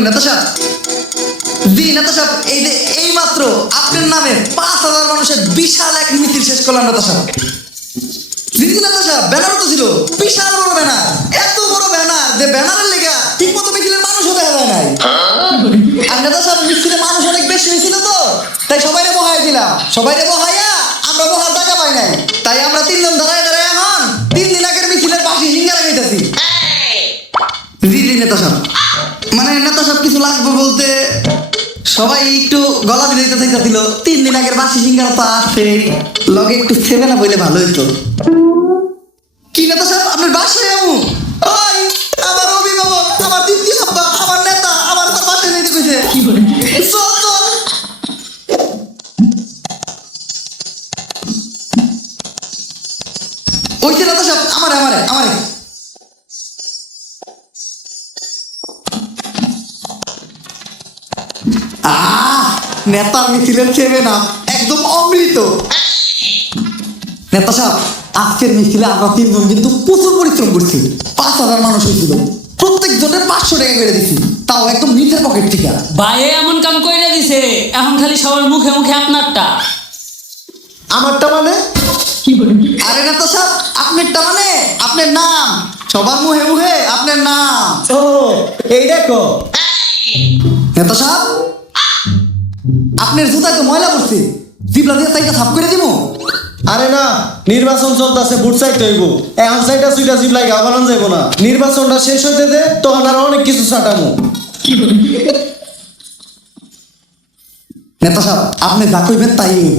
আলাইকুম নেতা সাহেব। জি নেতা সাহেব, এই যে এই মাত্র আপনার নামে 5,000 মানুষের বিশাল এক মিছিল শেষ করলাম নেতা সাহেব। জি জি নেতা সাহেব, ব্যানারও তো ছিল, বিশাল বড় ব্যানার, এত বড় ব্যানার যে ব্যানারের লেগা ঠিক মতো মিছিলের মানুষও দেখা যায় নাই। আর নেতা সাহেব, মিছিলে মানুষ অনেক বেশি হয়েছিল তো, তাই সবাইরে বহাই দিলাম। সবাইরে বহাইয়া আমরা বহার টাকা পাই নাই, তাই আমরা 3 জন দাঁড়ায় দাঁড়ায় এখন 3 দিন আগের মিছিলের বাসি সিঙ্গারা খাইতেছি। জি জি নেতা সাহেব, মানে নেতা সাহেব কিছু লাগবে বলতে সবাই একটু গলা দিতে চাইছিল। 3 দিন আগের বাসি সিঙ্গারা তো আসছে, লগে একটু থেমে না বলে ভালো হইতো। কি নেতা সাহেব, আপনার বাসায় আমু? ওই আমার অভিভাবক, আমার দ্বিতীয় আব্বা, আমার নেতা, আমার তো বাসায় যাইতে কইছে। চল চল। ওই যে নেতা সাহেব, আমারে আমারে আমারে নেতার মিছিলের চেবে না, একদম অমৃত। নেতা সাহেব, আজকের মিছিলে আমরা 3 জন কিন্তু প্রচুর পরিশ্রম করছি। 5,000 মানুষ হয়েছিল, প্রত্যেক জনের 500 টাকা করে দিছি, তাও একদম নিজের পকেট থেকে। ভাই এমন কাম কইরা দিছে, এখন খালি সবার মুখে মুখে আপনারটা। আমারটা মানে? আরে নেতা সাহেব, আপনারটা মানে আপনার নাম, সবার মুখে মুখে আপনার নাম। ও এই দেখো নেতা সাহেব, আপনার জুতায় তো ময়লা পড়ছে, জিবলা দিয়ে তাইটা সাফ করে দিব। আরে না, নির্বাচন চলতেছে, বুট চাইতে হইব। এখন চাইটা সুইটা জিপ লাগে আবারন যাইব না। নির্বাচনটা শেষ হইতে দে, তখন আর অনেক কিছু ছাটামু। নেতা সাহেব, আপনি যা কইবেন তাই হইব।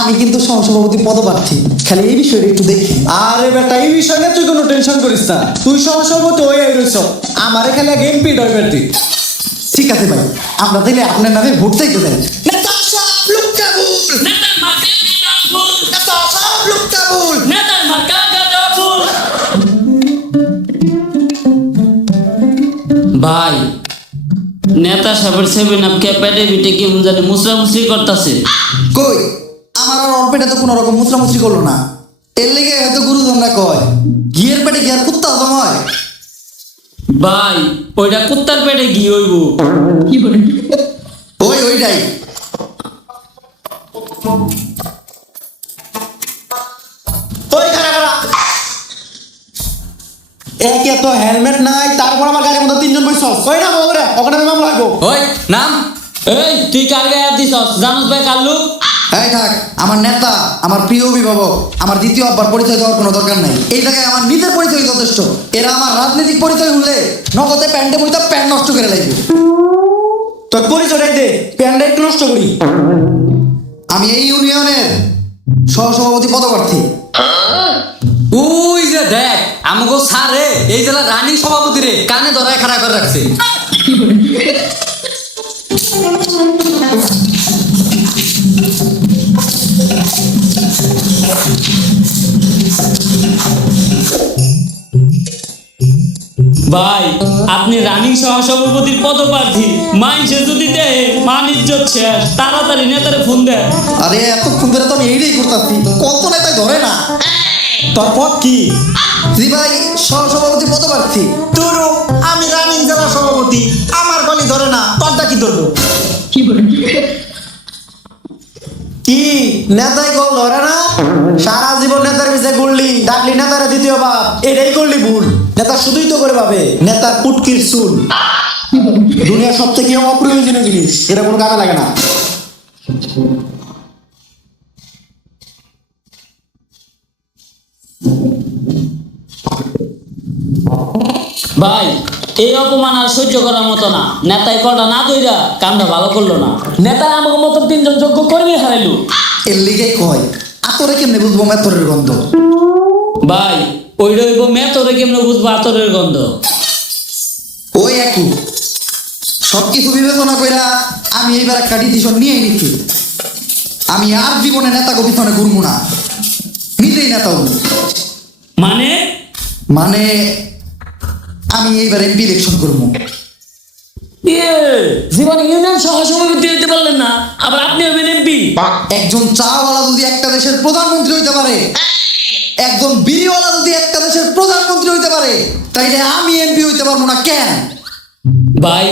আমি কিন্তু সহসভাপতি পদপ্রার্থী, খালি এই বিষয়টা একটু দেখি। আরে বেটা, এই বিষয় নিয়ে তুই কোনো টেনশন করিস না। তুই সহসভাপতি হয়ে রইছ, আমারে খালি আগে এমপি ডয়বের তুই। ঠিক আছে ভাই, আমরা তাইলে আপনার নামে ভোট চাইতে যাই। নেতা সাহেব লোক কাবুল, নেতার মার্কা গাঁদা ফুল, নেতা সাহেব লোক কাবুল। নেতার মার্কা গাঁদা ফুল। ভাই নেতা সাহেবের 7 আপ কে পেটে বিটে কি জানি মুসরামুসরি করতেছে। কই, আমার আর ওর পেটে তো কোনো রকম মুচড়ামুচড়ি করলো না। এর লেগে হয়তো গুরুজনরা কয় ঘিয়ের পেটে ঘিয়ার কুত্তা হজম হয়। ভাই ওইটা কুত্তার পেটে ঘি হইব। ওইটাই। ওই খারা খারা, একে তো হেলমেট নাই, তারপর আমার গাড়ির মধ্যে 3 জন বইছস। ওই না ওরে, ওখানে মামলা হইব। ওই নাম, এই তুই কার গায়ে দিছস? জানোস ভাই কাল্লু? এই থাক, আমার নেতা, আমার প্রিয় অভিভাবক, আমার দ্বিতীয় আব্বার পরিচয় দেওয়ার কোনো দরকার নাই। এই জায়গায় আমার নিজের পরিচয় যথেষ্ট। এরা আমার রাজনৈতিক পরিচয় হলে নগদে প্যান্টে বইতে প্যান্ট নষ্ট করে লাগবে। তোর পরিচয়টাই দে, প্যান্ডা একটু নষ্ট করি। আমি এই ইউনিয়নের সহসভাপতি পদপ্রার্থী। ওই যে দেখ আমাগো স্যারে এই জেলার রানী সভাপতি রে কানে ধরায় খাড়া করে রাখছে। ভাই আপনি রানিং সহসভাপতির পদপ্রার্থী, মাইনসে যদি দেয় মান ইজ্জত শেষ, তাড়াতাড়ি নেতারে ফোন দেয়। আরে এতক্ষণ ধরে তো আমি এইটাই করতেছি, কত নেতাই ধরে না। তোর পথ কি? জি ভাই, সহসভাপতি পদপ্রার্থী। তোরও, আমি রানিং জেলা সভাপতি, আমার গলি ধরে না, তোরটা কি ধরবো? কি নেতাই কল ধরে না? সারা জীবন নেতার পিছে ঘুরলি, ডাকলি নেতারে দ্বিতীয় বাপ, এটাই করলি ভুল। নেতা শুধুই তো করে পাবে নেতার পুটকির চুল। দুনিয়ার সব থেকে অপ্রয়োজনীয় জিনিস, এটা কোনো কাজে লাগে না। ভাই এই অপমান আর সহ্য করার মতো না। নেতাই কটা না দইরা কামটা ভালো করলো না। নেতা আমাকে মতো 3 জন যোগ্য কর্মী হারাইলো। এর লিগেই কয় আতরে কেমনে বুঝবো মেতরের গন্ধ। ভাই ওইটা হইব মেতরে কেমনে বুঝবো আতরের গন্ধ। ওই একই সবকিছু বিবেচনা কইরা আমি এইবার একটা ডিসিশন নিয়েই নিচ্ছি। আমি আর জীবনে নেতাকে পিছনে ঘুরবো না, নিজেই নেতা হবো। মানে মানে আমি এইবার এমপি ইলেকশন করবো। জীবনে ইউনিয়ন সহসভাপতি হইতে পারলেন না, আবার আপনি হবেন এমপি? একজন চাওয়ালা যদি একটা দেশের প্রধানমন্ত্রী হইতে পারে, একজন বিড়িওয়ালা যদি একটা দেশের প্রধানমন্ত্রী হইতে পারে, তাইলে আমি এমপি হইতে পারবো না কেন? ভাই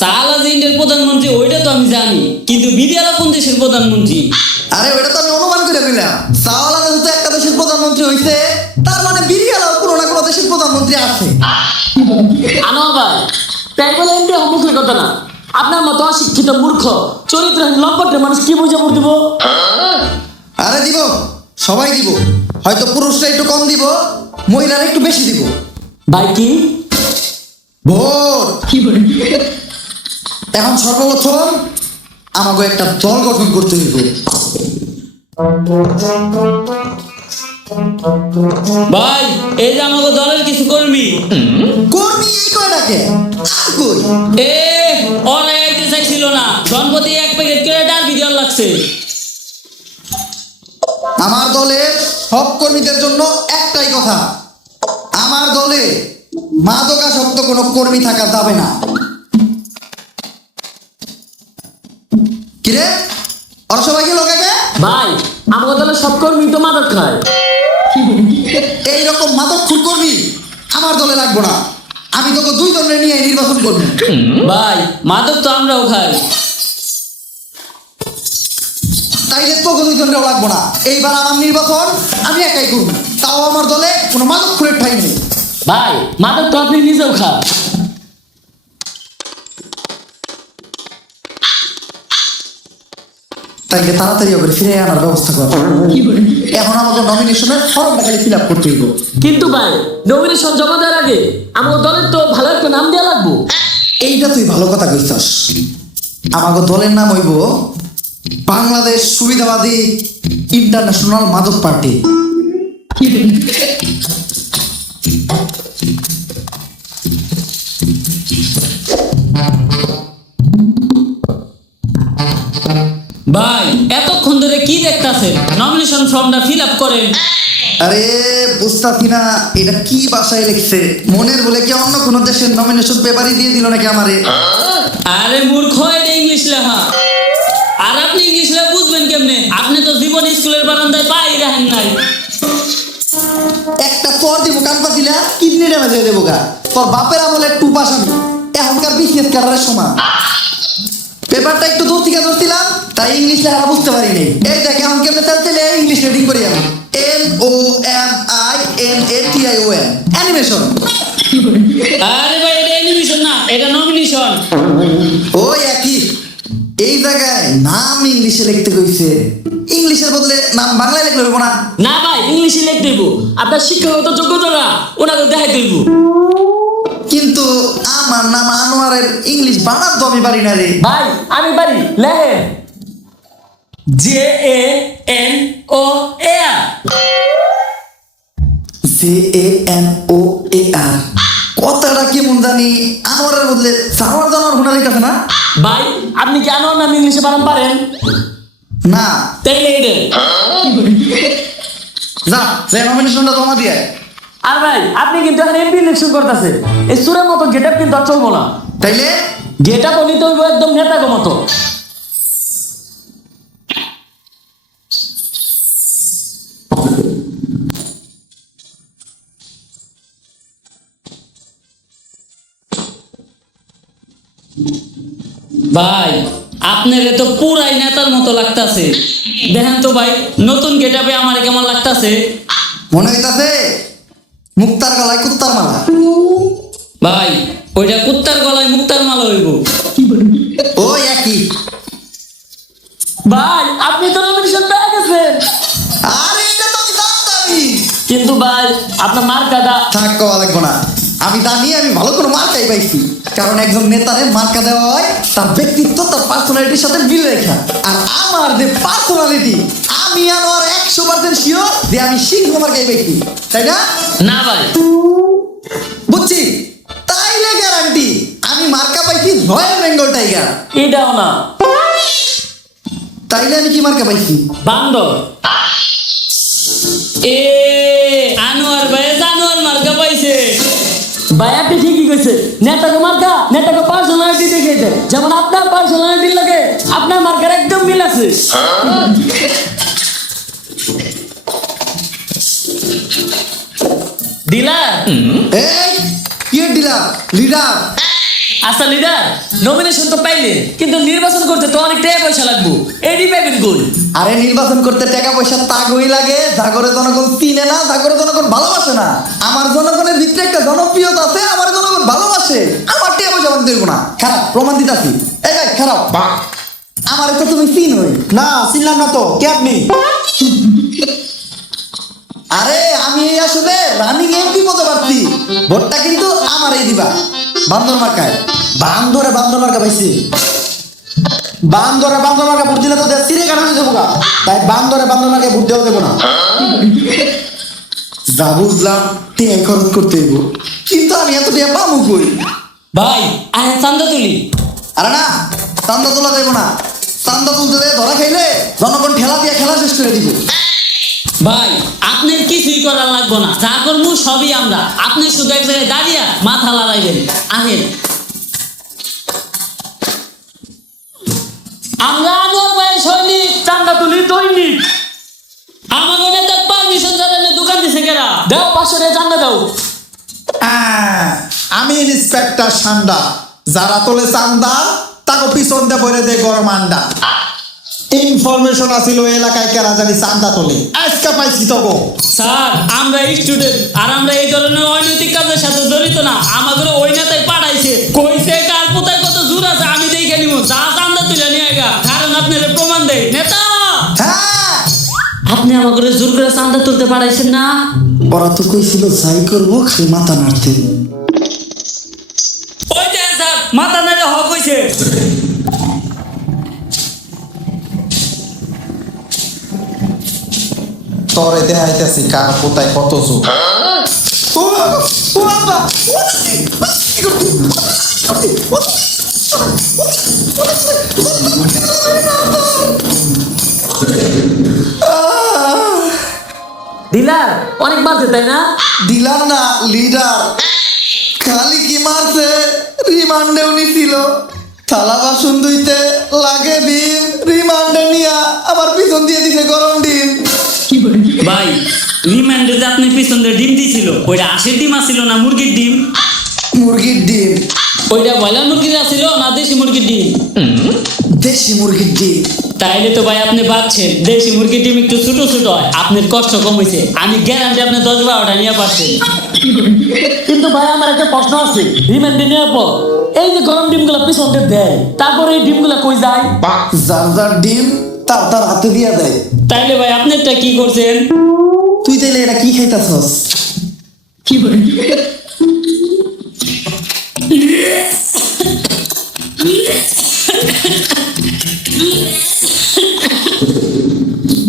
সালা যে ইন্ডিয়ার প্রধানমন্ত্রী ওইটা তো আমি জানি, কিন্তু বিদিয়ারা কোন দেশের প্রধানমন্ত্রী? আরে ওটা তো আমি অনুমান করে দিলাম। সাওয়ালা যেহেতু একটা দেশের প্রধানমন্ত্রী হইছে, তার মানে বিরিয়ালাও কোনো না কোনো দেশের প্রধানমন্ত্রী আছে। আনোয়ার ভাই, তাই বলে ইন্ডিয়া মুখের কথা না। আপনার মতো অশিক্ষিত মূর্খ চরিত্রহীন লম্পটের মানুষ কি বুঝে পড় দিব? আরে দিব, সবাই দিব। হয়তো পুরুষরা একটু কম দিব, মহিলারা একটু বেশি দিব। ভাই কি ভোট। এখন সর্বপ্রথম আমাকে একটা দল গঠন করতে হইব। ভাই, এই যে আমাকে দলের কিছু কর্মী কর্মী এই কয়টাকে আর কই? এ ওরা আইতে চাইছিল না, সম্পত্তি এক প্যাকেট করে ডাল ভিডিও লাগছে। আমার দলের সব কর্মীদের জন্য একটাই কথা, আমার দলে মাদকাসক্ত কোনো কর্মী থাকা যাবে না। কিরে, ওরা সবাই গেল কাকে? ভাই, আমাকে দলের সব কর্মী তো মাদক খায়। এইরকম মাদকখোর কর্মী আমার দলে লাগবো না। আমি তোকে দুই দলের নিয়ে নির্বাচন করবো। ভাই, মাদক তো আমরাও খাই। তাইলে তোকে দুই দলেরও লাগবো না। এইবার আমার নির্বাচন আমি একাই করবো, তাও আমার দলে কোনো মাদকখোরের ঠাঁই নেই। ভাই, মাদক তো আপনি নিজেও খান। তাইলে তাড়াতাড়ি করে ফিরে আনার ব্যবস্থা কর। এখন আমাকে নমিনেশনের ফর্মটা খালি ফিল আপ করতে হইব। কিন্তু ভাই, নমিনেশন জমা দেওয়ার আগে আমার দলের তো ভালো একটা নাম দেওয়া লাগবো। এইটা তুই ভালো কথা কইছস। আমাকে দলের নাম হইব বাংলাদেশ সুবিধাবাদী ইন্টারন্যাশনাল মাদক পার্টি। ভাই, এতক্ষণ ধরে কি দেখতাছেন? নমিনেশন ফর্মটা ফিল আপ করেন। আরে বুঝতাছি না এটা কি ভাষায় লিখছে। মনের বলে কি অন্য কোনো দেশের নমিনেশন পেপারই দিয়ে দিল নাকি আমারে? আরে মূর্খ, এটা ইংলিশ লেখা। আর আপনি ইংলিশ লেখা বুঝবেন কেমনে? আপনি তো জীবন স্কুলের বারান্দায় পাই রাখেন নাই। একটা পর দিব কান পাতিলা কিডনি ড্যামেজ হয়ে দেবো গা। তোর বাপের আমলে টু পাস আমি, এখনকার বিসিএস ক্যাডারের সমান। পেপারটা একটু দূর থেকে ধরছিলাম, তাই ইংলিশ লেখা বুঝতে পারি নাই। এই দেখ এখন কেমনে চালতে ইংলিশ রিডিং করি আমি। NOMINATION animation. আরে ভাই, এটা অ্যানিমেশন না, এটা নমিনেশন। ওই একই। এই জায়গায় নাম ইংলিশে লিখতে কইছে, ইংলিশের বদলে নাম বাংলায় লিখলে হইব না? না ভাই, ইংলিশে লিখতে হইব। আপনার শিক্ষাগত যোগ্যতা ওনাকে দেখাই দিব। কিন্তু আমার নাম আনোয়ারের ইংলিশ বানান তো আমি পারি না রে। ভাই, আমি পারি, লেখেন JANOAR। JANOAR কথাটা কেমন জানি আনোয়ারের বদলে জানোয়ার জানোয়ার হোনা লিখতেছে না? ভাই, আপনি কি আনোয়ার নাম ইংলিশে বানান পারেন? না। তাইলে এটা। যা যে নমিনেশনটা জমা দিয়ে। আর ভাই, আপনি কিন্তু এখন এমপি ইলেকশন করতেছে, এই সুরের মতো গেটআপ কিন্তু আর চলবো না। তাইলে গেটআপ নিতে হইব একদম নেতাকে মতো। ভাই, আপনার তো পুরাই নেতার মতো লাগতাছে। দেখেন তো ভাই, নতুন গেটআপে আমার কেমন লাগতাছে। মনে হইতাছে মুক্তার গলায় কুত্তার মালা। ভাই, ওইটা কুত্তার গলায় মুক্তার মালা হইব। ওই একই। ভাই, আপনি তো নমিনেশন পেয়ে গেছেন। আরে এটা তো আমি জানতামই। কিন্তু ভাই, আপনার মার্কাটা থাক কওয়া লাগবো না। আমি জানি আমি ভালো কোনো মার্কাই পাইছি, কারণ একজন নেতারে মার্কা দেওয়া হয় তার ব্যক্তিত্ব তার পার্সোনালিটির সাথে মিল রেখা। আর আমার যে পার্সোনালিটি, আমি আমার 100% শিওর যে আমি সিংহ মার্কাই পাইছি, তাই না? না ভাই, বুঝছি। তাইলে গ্যারান্টি আমি মার্কা পাইছি রয়্যাল বেঙ্গল টাইগার। এটাও না। তাইলে আমি কি মার্কা পাইছি? বান্দর। এ আনোয়ার ভাই জানোয়ার মার্কা পাইছে। ভাই, আপনি ঠিকই কইছে। নেতাকে মার্কা, নেতাকে পার্সোনালিটি দেখে দেয়। যেমন আপনার পার্সোনালিটি লাগে, আপনার মার্কার একদম মিল আছে। ডিলার। এই কি দিলা লিডার? আচ্ছা লিডার, নমিনেশন তো পাইলেন, কিন্তু নির্বাচন করতে তো অনেক টাকা পয়সা লাগবো, এডি পাইবেন কই? আরে নির্বাচন করতে টাকা পয়সা তাগই লাগে, জাগরে জনগণ চিনে না, জাগরে জনগণ ভালোবাসে না। আমার জনগণের ভিতরে একটা জনপ্রিয়তা আছে, আমার জনগণ ভালোবাসে। আমার টাকা পয়সা আমি দেবো না। খারাপ প্রমাণ দিতাছি। এই ভাই খারাপ, আমার তো তুমি চিনোই না, চিনলাম না তো, কে আপনি? আরে আমি আসলে রানিং এমপি পদে প্রার্থী, ভোটটা কিন্তু আমারই দিবা, বান্দর মার্কায়। বান্দরে বান্দর মার্কা পাইছি। বান্দরে বান্দর মার্কা ভোট দিলে তো সিরে কাটা হয়ে যাবো গা। তাই বান্দরে বান্দর মার্কা ভোট দেওয়া দেবো না। যা বুঝলাম টিয়া খরচ করতে হইব, কিন্তু আমি এত টিয়া পাবো কই? ভাই আয় চান্দা তুলি। আরে না, চান্দা তোলা যাইব না। চান্দা তুলতে যায় ধরা খাইলে জনগণ ঠেলা দিয়ে খেলা শেষ করে দিব। ভাই আপনার কিছুই করার লাগবো না, যা করবো সবই আমরা। আপনি শুধু এক জায়গায় দাঁড়িয়ে মাথা লড়াইবেন। আহেন, আমরা আনোয়ার ভাইয়ের সৈনিক, চান্দা তুলি দৈনিক। আমাকে নেতা পারমিশন ছাড়া দোকান দিছে কেরা? দাও 500 টাকা চান্দা দাও। আমি ইন্সপেক্টর সান্ডা, যারা তোলে চান্দা তাকে পিছন দিয়ে বলে দেয় গরম আন্ডা। ইনফরমেশন আছিল এলাকায় কেরা জানি চান্দা তোলে, আজকে পাইছি তো গো। স্যার আমরা স্টুডেন্ট, আর আমরা এই ধরনের অনৈতিক কাজের সাথে জড়িত না। আমাদের ওই নেতাই পাঠাইছে, কইছে কার কোথায় কত জোর আছে আমি দেখে নিব। যা চান্দা তুলে নিয়ে গা, কারণ আপনার প্রমাণ দেয় নেতা। হ্যাঁ, আপনি আমাকে জোর করে চান্দা তুলতে পাঠাইছেন না? ওরা তো কইছিল যাই করবো খালি মাথা নাড়তে। ওই দেন স্যার, মাথা নাড়ে হক হইছে। তরে দেখাইতেছি কার কোথায় কত জোর। ও বাবা, ও বাবা, ও ডিলার অনেক মারছে তাই না? দিলাম না লিডার, খালি কি মারছে, রিমান্ডেও নিছিল। থালা বাসন ধুইতে লাগে ডিম, রিমান্ডে নিয়া আবার পিছন দিয়ে দিছে গরম ডিম। ভাই রিমান্ডে যে আপনি পিছন দিয়ে ডিম দিছিল, ওইটা আশের ডিম আসছিল না মুরগির ডিম? মুরগির ডিম। ওইটা ব্রয়লার মুরগির আসছিল না দেশি মুরগির ডিম? দেশি মুরগির ডিম। তাইলে তো ভাই আপনি বাঁচছেন। দেশি মুরগির ডিম একটু ছোট ছোট হয়, আপনার কষ্ট কমেছে। আমি গ্যারান্টি আপনি 10-12টা নিয়ে পারছেন। কিন্তু ভাই আমার একটা প্রশ্ন আছে, রিমান্ডে নেওয়ার পর এই যে গরম ডিমগুলো পিছন দিয়ে দেয়, তারপরে এই ডিমগুলো কই যায়? যার যার ডিম তার তার হাতে দিয়া দেয়। তাইলে ভাই আপনারটা কি করছেন? তুই তাইলে এটা কি খাইতাছস?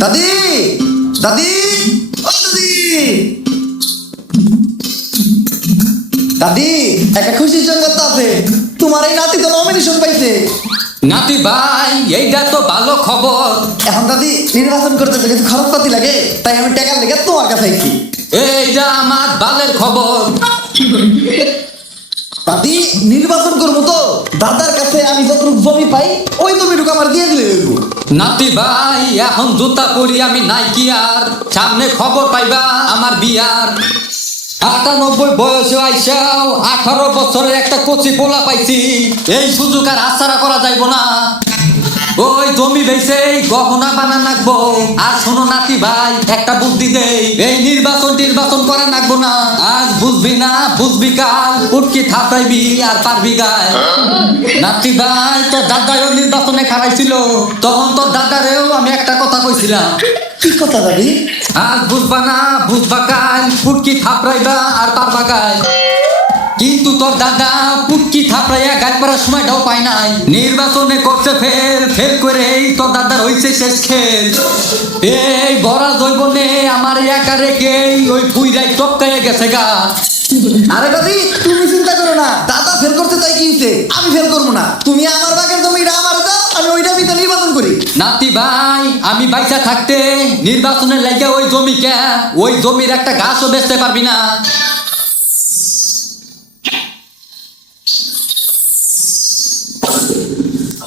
দাদি, দাদি, ও দাদি, দাদি, একটা খুশির সংবাদ আছে। তোমার এই নাতি তো নমিনেশন পাইছে। নাতি ভাই, এইটা তো ভালো খবর। এখন দাদি নির্বাচন করতে তো কিছু খরচপাতি লাগে, তাই আমি টাকার লেগে তোমার কাছে আইছি। এইটা আমার বালের খবর। দাদি নির্বাচন করবো তো, দাদার কাছে আমি যতটুকু জমি পাই ওই জমিটুকু আমার দিয়ে দিলে হইব। নাতি ভাই, এখন জুতা পরি আমি নাই কি আর, সামনে খবর পাইবা আমার বিয়ার। 98 বয়সে আইসাও 18 বছরের একটা কচি পোলা পাইছি। এই সুযোগ আর আশারা করা যাইব না। ওই জমি বেচে গহনা বানা নাকবো। আর শোনো নাতি ভাই, একটা বুদ্ধি দেই, এই নির্বাচন করা নাকবো না। আজ বুঝবি না, বুঝবি কাল, উটকি থাপাইবি আর পারবি গায়। নাতি ভাই, তোর দাদাও নির্বাচনে খারাইছিল, তখন তোর দাদারেও আমি একটা কথা কইছিলাম। কি কথা দাদি? আজ বুঝবা না, বুঝবা কাল, পুটকি থাপড়াইবা আর পারবা গায়। কিন্তু তোর দাদা পুটকি থাপড়াইয়া গাল পাড়ার সময়টাও পায় নাই। নির্বাচনে করছে ফেল করে তোর দাদার হইছে শেষ খেল। এই বড়া জৈবনে আমার একা রেখে ওই পুইরাই টপকাইয়া গেছে গা। আরে দাদি তুমি চিন্তা করো না, দাদা ফেল করতে তাই কি হইছে? আমি ফেল করবো না। তুমি আমার বাগের জমিটা আমার দাও, আমি ওইটা ভিতরে নির্বাচন করি। নাতি ভাই, আমি বাইচা থাকতে নির্বাচনের লাগে ওই জমি কে, ওই জমির একটা গাছও বেচতে পারবি না।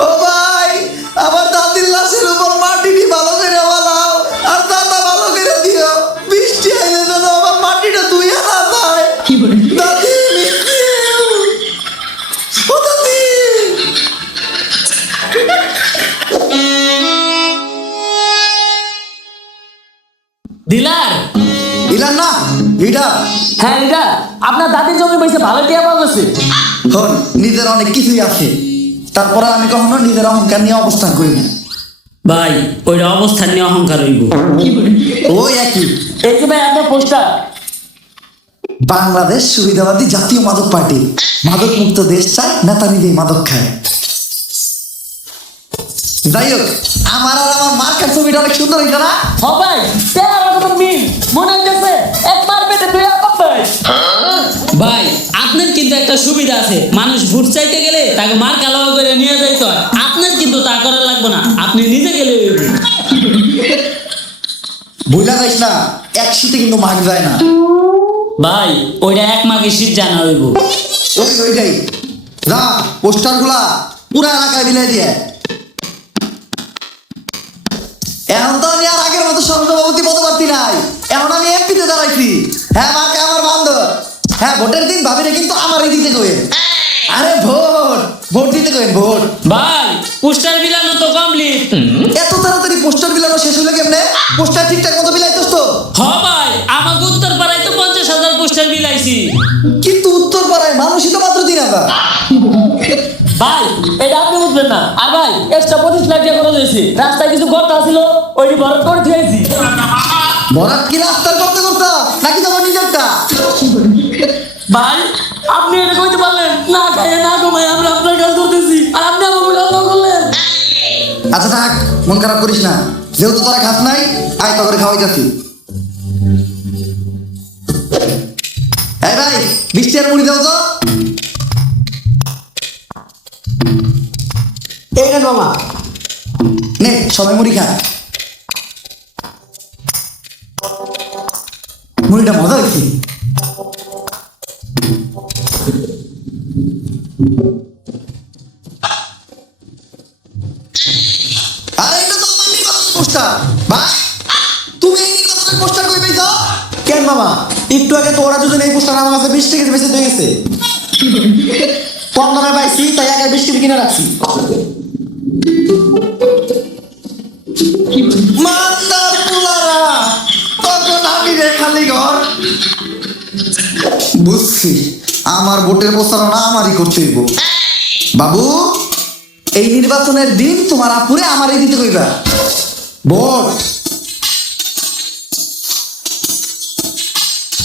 ও ভাই, আমার দাদির লাশের উপর মাটিটি ভালো করে বানাও, আর দাদা ভালো করে দিও। বৃষ্টি আইলে যেন আমার মাটিটা ধুইয়া না যায়। দাদি, ও দাদি। এটা হ্যাঁ এটা আপনার দাদির জমি পয়সা ভালো টিয়া পাওয়া গেছে। হন নিজের অনেক কিছুই আছে, তারপরে আমি কখনো নিজের অহংকার নিয়ে অবস্থান করি না। ভাই ওইটা অবস্থান নিয়ে অহংকার হইব। ওই একই এই যে ভাই আপনার পোস্টার। বাংলাদেশ সুবিধাবাদী জাতীয় মাদক পার্টি, মাদক মুক্ত দেশ চায়, নেতা নিজেই মাদক খায়। যাই হোক, আমার আর আমার মার্কার ছবিটা অনেক সুন্দর হইছে না? হ্যাঁ ভাই তেরা কথা মিল মনে হইতেছে একবার পেটে দুই আপা ভাই। ভাই আপনার কিন্তু একটা সুবিধা আছে, মানুষ ভোট চাইতে গেলে তাকে মার কালাওয়া করে নিয়ে যাইতে হয়। আপনার কিন্তু তা করা লাগবে না, আপনি নিজে গেলে হইবে। ভুলা যাইস না, এক শীতে কিন্তু মাগ যায় না। ভাই ওইটা এক মাঘে শীত জানা হইব। ওইটাই যা, পোস্টার গুলা পুরা এলাকায় বিলাই দিয়ে। এখন তো আমি আর আগের মতো সভাপতি পদপ্রার্থী নাই, এখন আমি এমপিতে দাঁড়াইছি। হ্যাঁ মাকে আমার বান্ধব, হ্যাঁ ভোটের দিন ভাবিরে কিন্তু আমারই দিতে কইেন। আরে ভোট ভোট দিতে কইেন, ভোট। ভাই পোস্টার বিলানো তো কমপ্লিট। এত তাড়াতাড়ি পোস্টার বিলানো শেষ হলো কেমনে? পোস্টার ঠিকঠাক মতো বিলাইতোস তো? হ ভাই আমাকে উত্তর পাড়ায় তো 50,000 পোস্টার বিলাইছি। কিন্তু উত্তর পাড়ায় মানুষই তো মাত্র 3,000। ভাই এটা আপনি বুঝবেন না। আর ভাই এক্সট্রা 25 লাখ টাকা খরচ হয়েছে, রাস্তায় কিছু গর্ত ছিল ওইটি ভরত করে দিয়েছি। ভরাট কি রাস্তার করতে করতে নাকি তোমার নিজেরটা? ভাই আপনি এটা কইতে পারলেন না, খাইয়ে না ঘুমাই আমরা আপনার কাজ করতেছি আর আপনি আমাকে আল্লাহ করলেন। আচ্ছা থাক, মন খারাপ করিস না, যেহেতু তোরা খাস নাই আয় তো করে খাওয়াই যাচ্ছি। এই ভাই 20 টাকার মুড়ি দাও তো। এই না মামা, নে সবাই মুড়ি খা। মুড়িটা মজা হয়েছে। আরে এটা তো আমার নির্বাচনের পোস্টার। ভাই তুমি এই নির্বাচনের পোস্টার কই পাইছো? কেন মামা? একটু আগে তো ওরা দুজন এই পোস্টার আমার কাছে 20 টাকা বেঁচে দিয়ে গেছে। কম দামে পাইছি তাই আগে 20 টাকা কিনে রাখছি। মান্দার পুলারা তখন আমি রে খালি ঘর। বুঝছি, আমার ভোটের প্রচারণা আমারই করতে হইব। বাবু এই নির্বাচনের দিন তোমার আপুরে আমারই দিতে কইবা ভোট।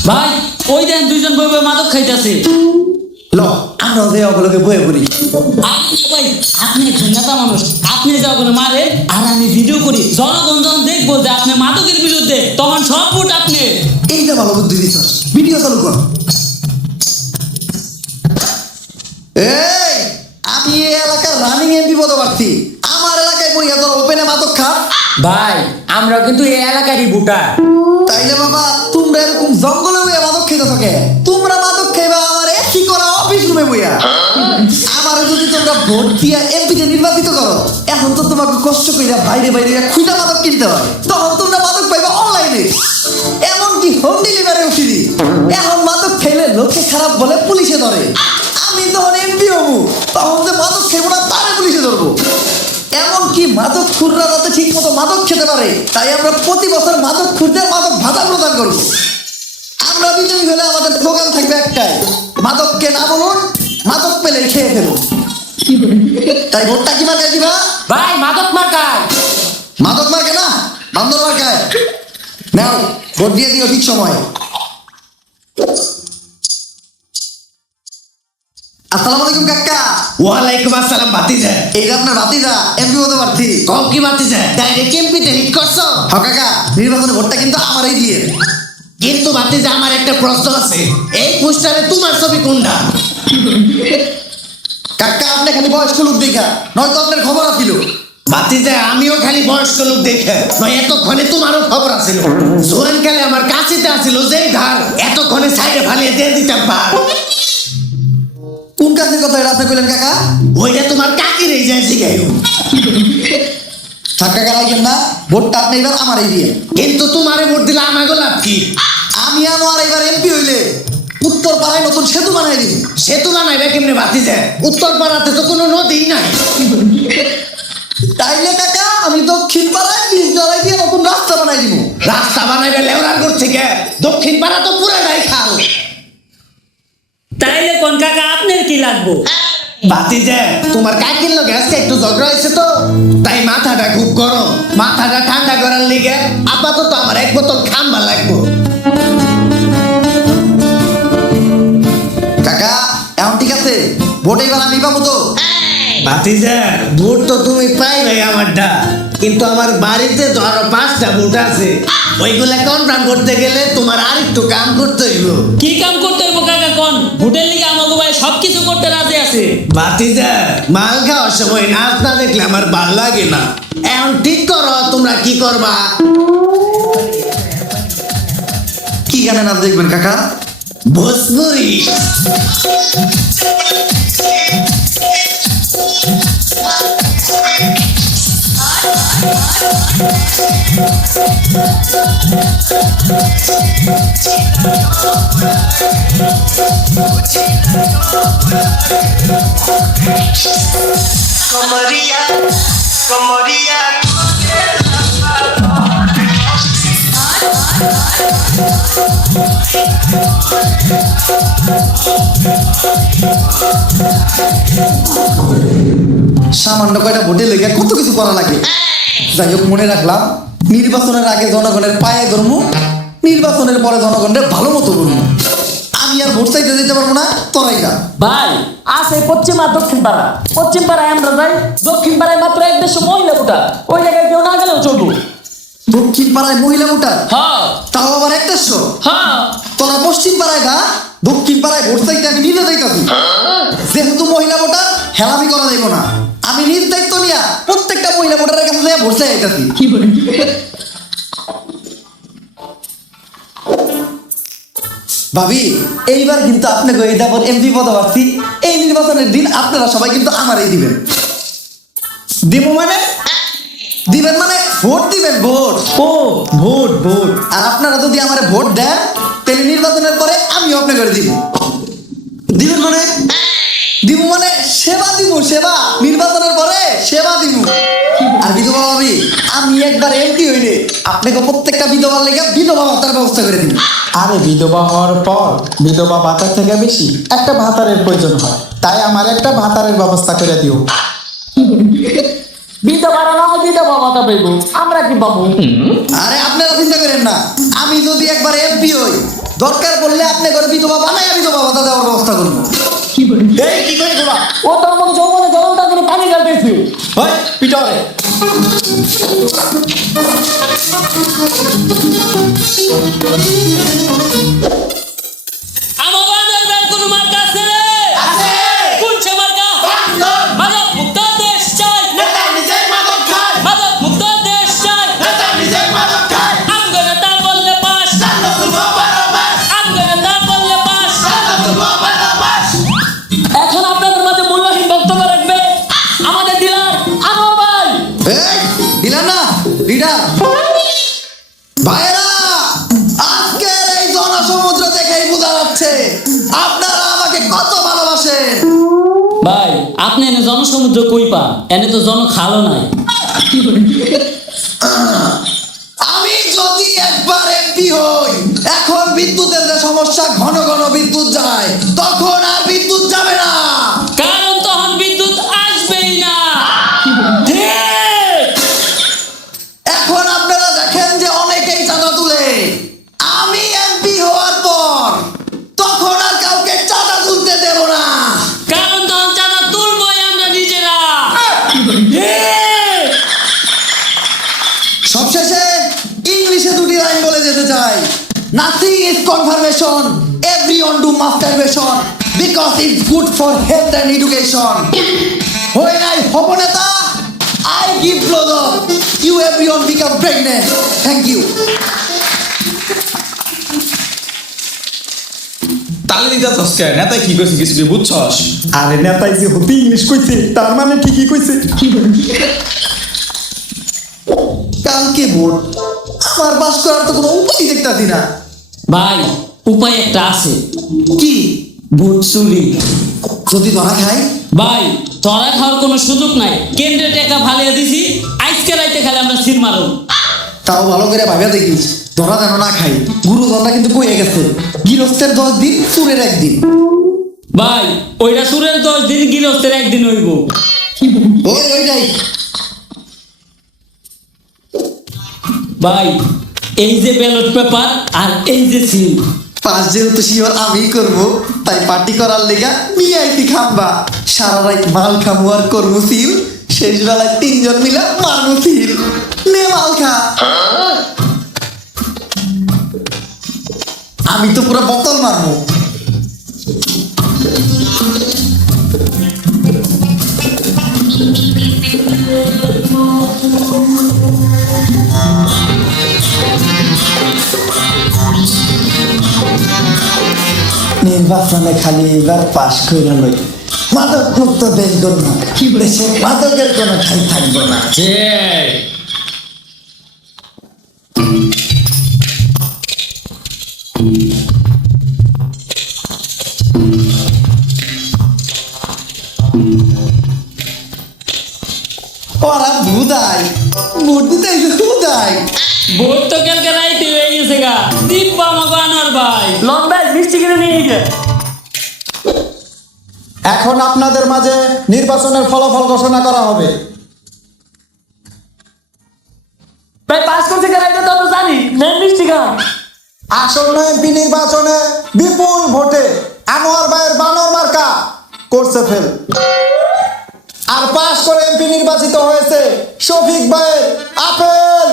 ভাই ওই দেন দুইজন বই বই মাদক খাইতেছে। ল আমরা যে অবলোকে বয়ে পড়ি। ভাই আপনি একজন নেতা মানুষ, আপনি যখন মারেন আর আমি ভিডিও করি, জনগণ যখন দেখবো যে আপনি মাদকের বিরুদ্ধে, তখন সব ভোট আপনি। এইটা ভালো বুদ্ধি দিছ, ভিডিও চালু কর। এই আমি এই এলাকার রানিং এমপি পদপ্রার্থী, আমার এলাকায় বইয়া তোর ওপেনে মাদক খা। ভাই আমরা কিন্তু এই এলাকারই ভোটার। তাইলে বাবা তোমরা এরকম জঙ্গলে বইয়া মাদক খেতে থাকে, তোমরা মাদক খাইবা আমার এসি করা অফিস রুমে বইয়া। আমার যদি তোমরা ভোট দিয়া এমপিতে নির্বাচিত করো, এখন তো তোমাকে কষ্ট কইরা বাইরে বাইরে খুঁজা মাদক কিনতে হয়, তখন তোমরা মাদক পাইবা অনলাইনে, এমনকি হোম ডেলিভারি ওষুধি। এখন মাদক খাইলে লোকে খারাপ বলে পুলিশে ধরে, আমি তখন এমপি হবো, তখন যে মাদক খাইবো না তারে পুলিশে ধরবো। এমনকি মাদক খুররা যাতে ঠিক মতো মাদক খেতে পারে, তাই আমরা প্রতি বছর মাদক খুরদের মাদক ভাতা প্রদান করবো। আমরা বিজয়ী হলে আমাদের স্লোগান থাকবে একটাই, মাদককে না বলুন, মাদক পেলে খেয়ে ফেলুন। তাই ভোটটা কি মার্কায় দিবা? ভাই মাদক মার্কায়। মাদক মার্কে না, বান্দর মার্কায়। নাও ভোট দিয়ে দিও ঠিক সময়। আসসালামু আলাইকুম কাকা। ওয়ালাইকুম আসসালাম ভাতিজা। এইটা আপনার ভাতিজা এমপি পদপ্রার্থী। কও কি ভাতিজা, ডাইরেক্ট এমপিতে হিট করছো? হ কাকা, নির্বাচনে ভোটটা কিন্তু আমারই দিয়ে। কিন্তু ভাতিজা আমার একটা প্রশ্ন আছে, এই পোস্টারে তোমার ছবি কোনটা? কাকা আপনি খালি বয়স্ক লোক দেখা, নয়তো আপনার খবর আছিল। ভাতিজা আমিও খালি বয়স্ক লোক দেখে নয়, এতক্ষণে তোমারও খবর আছিল। জোয়ান কালে আমার কাছেতে আছিল যেই ধার, এতক্ষণে সাইডে ফালিয়ে দিয়ে দিতাম পার। কোন কাছের কথা এটা আপনি কইলেন কাকা? ওইটা তোমার কাকির এই যায় জিগাইও। থাক কাকা রাখেন না, ভোটটা আপনি এবার আমারই দিয়ে। কিন্তু তোমারে ভোট দিলে আমাকে লাভ কি? আমি আমার এবার এমপি হইলে উত্তর পাড়ায় নতুন সেতু বানাই দিবি। সেতু বানাইবে কেমনে ভাতিজা? উত্তর পাড়াতে তো কোনো নদী নাই। তাইলে কাকা আমি দক্ষিণ পাড়ায় 20 জ্বালাই দিয়ে নতুন রাস্তা বানাই দিব। রাস্তা বানাবে লেওরার করছে কে দক্ষিণ পাড়া তো পুরাটাই খাল। তাইলে কোন কাকা আপনার কি লাগবো? ভাতিজা তোমার কাকির লগে আজকে একটু ঝগড়া হয়েছে তো তাই মাথাটা খুব গরম, মাথাটা ঠান্ডা করার লিগে আপাতত আমার এক বোতল খাম্বা লাগবো। কাকা এখন ঠিক আছে, ভোট এবার আমি পাবো তো? ভাতিজা বুট তো তুমি পাইবে আমারটা, কিন্তু আমার বাড়িতে তো আরো 5টা বুট আছে, ওইগুলা কনফার্ম করতে গেলে তোমার আরেকটু কাম করতে হইব। কি কাম করতে হইব কাকা কোন? ভোটের লিগে আমাকে ভাই সবকিছু করতে রাজি আছে। ভাতিজা মাল খাওয়ার সময় নাচ না দেখলে আমার ভাল লাগে না। এখন ঠিক করো তোমরা কি করবা। কি গানে নাচ দেখবেন কাকা? ভোজপুরি। সামান্য কয়টা ভোটে লেগে কত কিছু করা লাগে। যাই হোক, মনে রাখলাম নির্বাচনের আগে জনগণের পায়ে ধরবো, নির্বাচনের পরে জনগণের ভালো মতো করবো। আমি আর ভোট চাইতে যেতে পারবো না, তোরাই না। ভাই আছে পশ্চিম আর দক্ষিণ পাড়া। পশ্চিম পাড়ায় আমরা যাই, দক্ষিণ পাড়ায় মাত্র 150 মহিলা ভোটার। ওই জায়গায় কেউ না গেলেও চলবো। দক্ষিণ পাড়ায় মহিলা ভোটার, হ্যাঁ তাও আবার 150। হ্যাঁ তোরা পশ্চিম পাড়ায় গা, দক্ষিণ পাড়ায় ভোট চাইতে আমি নিজে যাইতাছি। যেহেতু মহিলা ভোটার হেলামি করা যাইব না, আমি নিজ দায়িত্ব নিয়া প্রত্যেকটা মহিলা ভোটারের কাছে যাইয়া ভোট চাই আইতাছি। ভাবি, এইবার কিন্তু আপনাকে এই দাপর এমপি পদপ্রার্থী, এই নির্বাচনের দিন আপনারা সবাই কিন্তু আমারই দিবেন। দিব মানে? দিবেন মানে ভোট দিবেন, ভোট। ও ভোট ভোট। আর আপনারা যদি আমার ভোট দেন তাহলে নির্বাচনের পরে আমিও আপনাকে করে দিব। দিবেন মানে? দিব মানে সেবা দিব, সেবা। নির্বাচনের পরে সেবা দিব। আর বিধবা ভাবি, আমি একবার এমপি হইলে আপনাকে প্রত্যেকটা বিধবার লেগে বিধবা ভাতার ব্যবস্থা করে দিব। আরে বিধবা হওয়ার পর বিধবা ভাতার থেকে বেশি একটা ভাতারের প্রয়োজন হয়, তাই আমার একটা ভাতারের ব্যবস্থা করে দিও। বিধবারা না হয় বিধবা ভাতা পাইবো, আমরা কি পাবো? আরে আপনারা চিন্তা করেন না, আমি যদি একবার এমপি হই, দরকার পড়লে আপনি করে বিধবা বানাই বিধবা ভাতা দেওয়ার ব্যবস্থা করবো। এই কি করে দেবা? ও তোর মতো যৌবনে জ্বলন্তার জন্য পানি ঢালতেছি। ওই পিটরে। আমার বাজার ব্যাংক কোনো মার্কা আছে রে? আছে। কোন সে মার্কা? মাদক মুক্ত দেশ চাই। নেতা নিজেই মাদক খায়, মাদক মুক্ত দেশ চাই। নেতা নিজেই মাদক খায়, আমগো নেতা বললে পাস। চান্দা তুলবো বারোবাস, আমগো নেতা বললে পাস। চান্দা তুলবো বারোবাস। এখন আপনাদের মাঝে মূল্যহীন বক্তব্য রাখবে আমাদের ডিলার আনোয়ার ভাই। এই দিলাম না লিডার ভাইরা, আজকের এই জনসমুদ্র দেখেই বোঝা যাচ্ছে আপনারা আমাকে কত ভালোবাসেন। ভাই আপনি এনে জনসমুদ্র কই পান? এনে তো জনখালও নাই। আমি যদি একবার এমপি হই, এখন বিদ্যুতের যে সমস্যা, ঘন ঘন বিদ্যুৎ যায়, তখন আর বিদ্যুৎ যাবে না। কারণ তখন বিদ্যুৎ আসবেই না। ঠিক। এখন আপনারা দেখেন যে অনেকেই চাঁদা তুলে, আমি এমপি হওয়ার পর তখন আর কাউকে চাঁদা তুলতে দেব না। কারণ তখন চাঁদা তুলবই আমরা নিজেরা। সবশেষে ইংলিশে দুটি লাইন বলে যেতে চাই। Nothing is confirmation, everyone do masturbation, because it's good for health and education. When I হব নেতা, I give blowjob, you everyone become pregnant. Thank you. তালে দিতে চসকে নেতাই কি কইছে কিছু কি বুঝছস? আরে নেতাই যে হতে ইংলিশ কইছে তার মানে ঠিকই কইছে। কালকে ভোট, আমার বাস করার তো কোনো উপায় দেখতাছি না। ভাই উপায় একটা আছে। কি? ভোট চুরি। যদি ধরা খাই? ভাই ধরা খাওয়ার কোনো সুযোগ নাই। কেন্দ্রে টাকা ফালিয়ে দিছি, আজকে রাইতে খালি আমরা সিল মারব। তাও ভালো করে ভাবিয়া দেখিস ধরা যেন না খাই গুরুজনরা কিন্তু কয়ে গেছে গৃহস্থের 10 দিন চুরের 1 দিন। ভাই ওইটা সুরের 10 দিন গৃহস্থের 1 দিন হইব। ওইটাই ভাই এই যে ব্যালট পেপার আর এই যে সিল, পাঁচ যেহেতু শিওর আমি করব তাই পার্টি করার লেগা ভিআইপি খাম্বা সারা রাত মাল খামু আর করবো সিল শেষ বেলায় 3 জন মিলে মারবো সিল নে মাল খা। আমি তো পুরো বোতল মারবো। নির্বাচনে খালি এবার পাশ করে লই মাদক মুক্ত দেশ গড়ব দেশে মাদকের কোনো ঠাই থাকবো না। ওরা ভুদাই ভোট দিতে ভুদাই ভোট তো কালকে রাইতে হয়ে গেছে গা। দিব্যা আমাকে আনোয়ার ভাই লন ভাই মিষ্টি কিনে নিয়ে গেছে। এখন আপনাদের মাঝে নির্বাচনের ফলাফল ঘোষণা করা হবে। ভাই পাস করছে কেন এটা তো আমরা জানি, নেন মিষ্টি খান। আসন্ন এমপি নির্বাচনে বিপুল ভোটে আনোয়ার ভাইয়ের বানর মার্কা করছে ফেল। আর পাশ করে এমপি নির্বাচিত হয়েছে শফিক ভাইয়ের আপেল।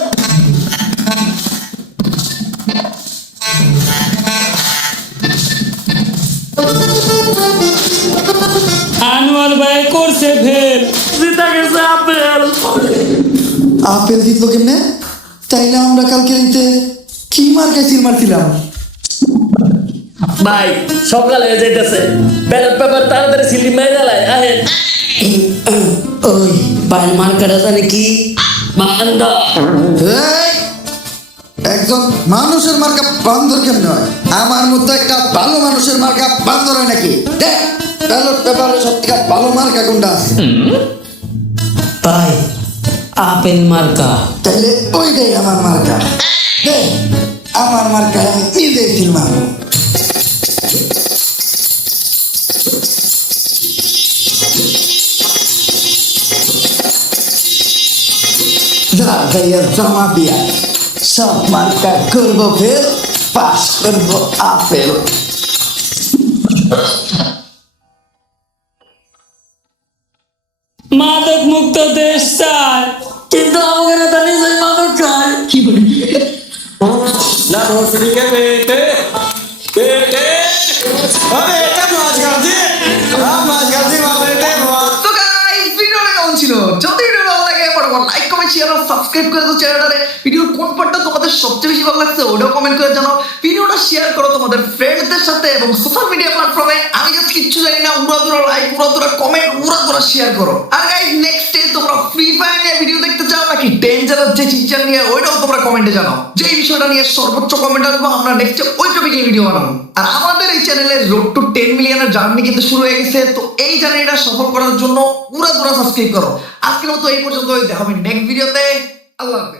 আনোয়ার ভাই করছে ফেল, জিতা গেছে আপেল। আপেল জিতলো কেমনে? তাইলে আমরা কালকে রাইতে কি মার্কায় সিল মারছিলাম? ভাই সকালে যাইতেছে ব্যালট পেপার তাড়াতাড়ি সিলি মাই জ্বালায় আহেন। ওই ভাই মার্কাটা জানে কি মান্দা। এই, একজন মানুষের মার্কা বান্দর কেমনে হয়? আমার মতো একটা ভালো মানুষের মার্কা বান্দর হয় নাকি? দেখ ব্যালট পেপারে সত্যিকার ভালো মার্কা কোনটা আছে? ভাই আপেল মার্কা। তাইলে ওইটাই আমার মার্কা। দেখ আমার মার্কায় আমি নিজেই সিল মারবো। যা যাইয়া জমা দিয়া সব মার্কা করবো ফেল, পাস করবো আপেল। মাদক মুক্ত দেশ চায়, কিন্তু আমাকে নেতা নিজেই মাদক খায়। তো গাইস ভিডিওটা কেমন ছিল? যদি ভিডিওটা ভালো লাগে ফটাফট লাইক কমেন্ট শেয়ার আর সাবস্ক্রাইব করে দাও চ্যানেলটারে। ভিডিওর কোন পার্টটা তোমাদের সবচেয়ে বেশি ভালো লাগছে ওটাও কমেন্ট করে জানাও। ভিডিওটা শেয়ার করো তোমাদের ফ্রেন্ডসদের সাথে এবং সোশ্যাল মিডিয়া প্ল্যাটফর্মে। আমি জাস্ট কিচ্ছু জানি না, উড়াদুরা লাইক, উড়াদুরা কমেন্ট, উড়াদুরা শেয়ার করো। আর গাইস নেক্সট ডে তোমরা ফ্রি ফায়ার নিয়ে ভিডিও দেখতে চাও নাকি ডেঞ্জারাস যে চিচার নিয়ে, ওইটাও তোমরা কমেন্টে জানাও। যে এই বিষয়টা নিয়ে সর্বোচ্চ কমেন্ট আসবো আমরা নেক্সট ওই টপিকে ভিডিও বানাবো। আর আমাদের এই চ্যানেলের রোড টু 10 মিলিয়নের জার্নি কিন্তু শুরু হয়ে গেছে। তো এই জার্নিটা সফল করার জন্য পুরো সাবস্ক্রাইব করো। আজকের মতো এই পর্যন্ত, দেখা হবে নেক্সট ভিডিওতে। আল্লাহ হাফেজ।